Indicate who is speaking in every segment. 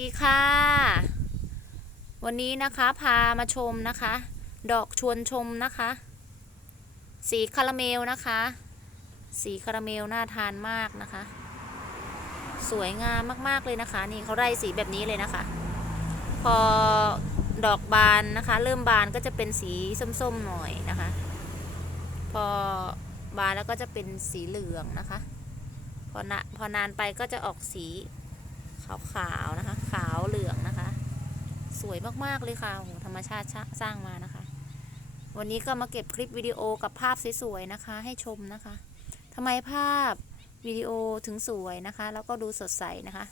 Speaker 1: ดีค่ะ วันนี้นะคะพามาชมนะคะ ดอกชวนชมนะคะ สีคาราเมลนะคะ สีคาราเมลน่าทานมากนะคะ สวยงามมากๆเลยนะคะ นี่เขาไร่สีแบบนี้เลยนะคะ พอดอกบานนะคะ เริ่มบานก็จะเป็นสีส้มๆหน่อยนะคะ พอบานแล้วก็จะเป็นสีเหลืองนะคะ พอนะพอนานไปก็จะออกสี ขาวๆนะคะ ขาวเหลืองนะคะ สวยมากๆเลยค่ะโอ้โหธรรมชาติสร้างมานะคะ วันนี้ก็มาเก็บคลิปวิดีโอกับภาพสวยๆนะคะ ให้ชมนะคะทำไมภาพวิดีโอถึงสวยนะคะ แล้วก็ดูสดใสนะคะ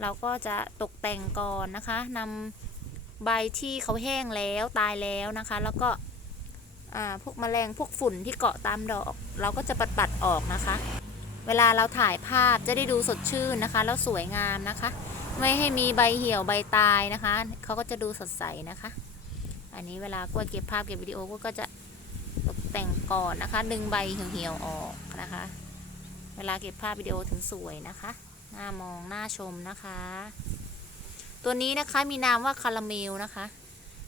Speaker 1: เราก็จะตกแต่งก่อนนะคะนำใบที่เขาแห้งแล้วตายแล้วนะคะ แล้วก็พวกแมลงพวกฝุ่นที่เกาะตามดอก เราก็จะปัดปัดๆออกนะคะ เวลาเราถ่ายภาพจะได้ดูสดชื่นนะคะ แล้วสวยงามนะคะ ไม่ให้มีใบเหี่ยวใบตายนะคะเขาก็จะดูสดใสนะคะ อันนี้เวลากล้วยเก็บภาพเก็บวิดีโอกู้ก็จะตกแต่งก่อนนะคะ ดึงใบเหี่ยวๆออกนะคะ เวลาเก็บภาพวิดีโอถึงสวยนะคะหน่ามองหน่าชมนะคะ ตัวนี้นะคะมีนามว่าคาราเมลนะคะ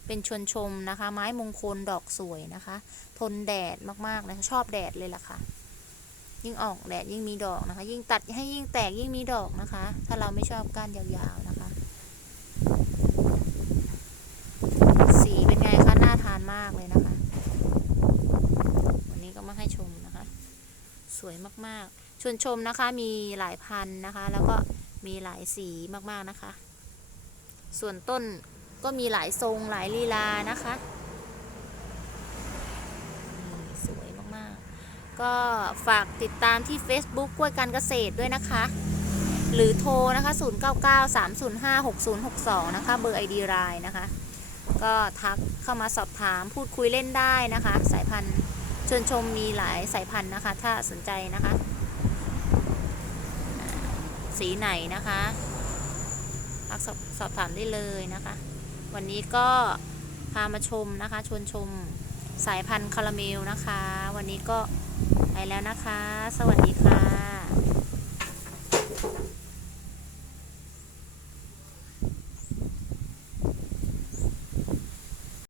Speaker 1: เป็นชวนชมนะคะ ไม้มงคลดอกสวยนะคะ ทนแดดมากๆนะะชอบแดดเลยล่ะค่ะ ยิ่งออกแดดยิ่งมีดอกนะคะ ยิ่งตัดให้ยิ่งแตกยิ่งมีดอกนะคะ ถ้าเราไม่ชอบก้านยาวๆนะคะ สีเป็นไงคะน่าทานมากเลยนะคะ วันนี้ก็มาให้ชมนะคะ สวยมากๆชวนชมนะคะมีหลายพันนะคะ แล้วก็มีหลายสีมากๆนะคะ ส่วนต้นก็มีหลายทรงหลายลีลานะคะนี่สวยมากๆ ก็ฝากติดตามที่ Facebook กล้วยการเกษตรด้วยนะคะ หรือโทรนะคะ 0993056062 นะคะ เบอร์ ID รายนะคะ ก็ทักเข้ามาสอบถามพูดคุยเล่นได้นะคะ สายพันธุ์ชวนชมมีหลายสายพันธุ์นะคะ ถ้าสนใจนะคะ สีไหนนะคะทักสอบสอบถามได้เลยนะคะ วันนี้ก็พามาชมนะคะ ชวนชม สายพันธุ์คาราเมลนะคะ วันนี้ก็ไปแล้วนะคะ สวัสดีค่ะ